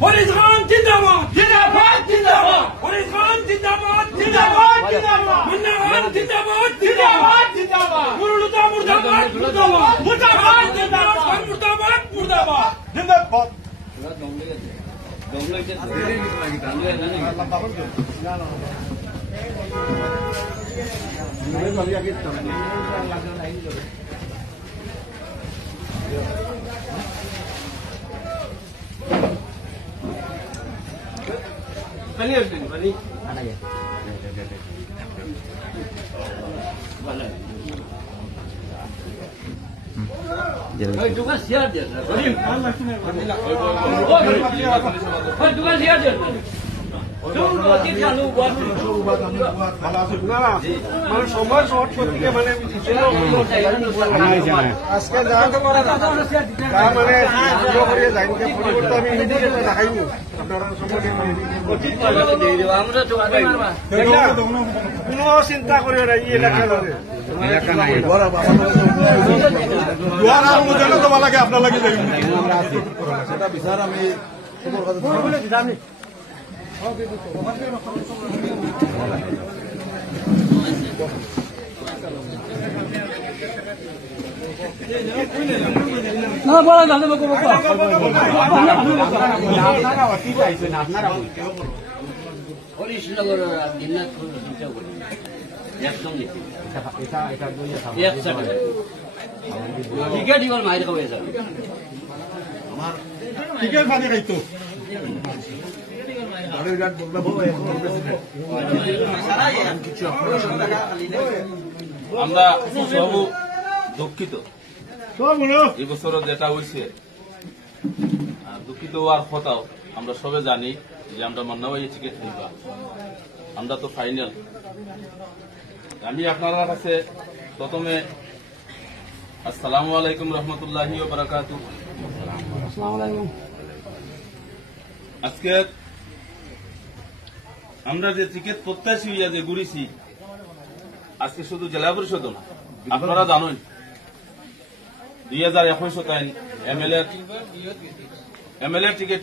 ফরিদ খান জিন্দাবাদ জিন্দাবাদ জিন্দাবাদ ফরিদ খান জিন্দাবাদ জিন্দাবাদ জিন্দাবাদ মুন্না খান জিন্দাবাদ জিন্দাবাদ জিন্দাবাদ মুরুলুদা মুর্দাবাদ মুর্দাবাদ মুর্দাবাদ জিন্দাবাদ মুর্দাবাদ মুর্দাবাদ জিন্দাবাদ চিন্তা করি এলাকা নাই তোমার লাগে আপনার লাগে সেটা বিচার আমি আমরা সব দুঃখিত এবছর যেটা হয়েছে দুঃখিত হওয়ার কথাও আমরা সবে জানি যে আমরা মান্নাবাই টিকিট নিবা আমরা তো ফাইনাল। আমি আপনার কাছে প্রথমে আসসালামু আলাইকুম রহমতুল্লাহি ওয়া বারাকাতুহু। আজকে আমরা যে টিকিট প্রত্যাশী হইয়া যে ঘুরেছি আজকে শুধু জেলা পরিষদ না, আপনারা জানেন 2021 এমএলএ টিকিট